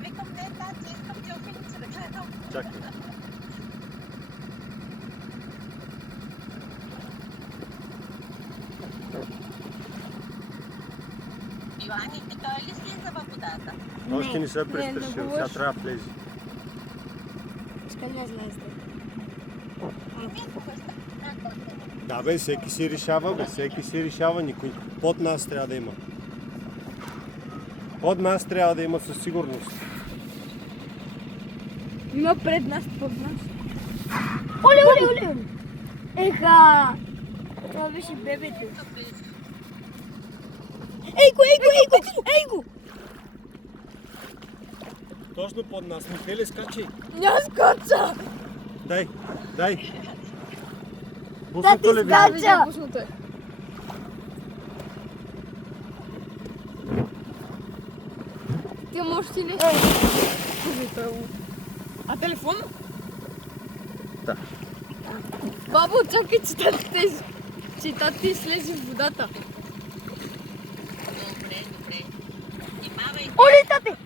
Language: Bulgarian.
Викам, не, тати, искам ти опиница да гледам. Чакай. Ивани, той ли слиза във водата? Още не се престрашил, сега говориш. трябва да влезе. Ще не излезе. Да бе, всеки си решава, всеки си решава, никой. Под нас трябва да има. Под нас трябва да има със сигурност. Има пред нас, под нас. Оле! Еха! Това беше бебето. Ей го! Точно под нас. Михайле, скачай. Няма скоча! Дай. Тати, Пуснато ли ви? скача! Пуснато е. Ти можеш ти ли? А телефон? Да. Бабо, чакай, че тати слезе в водата. Добре. Внимавай. Оле, тате!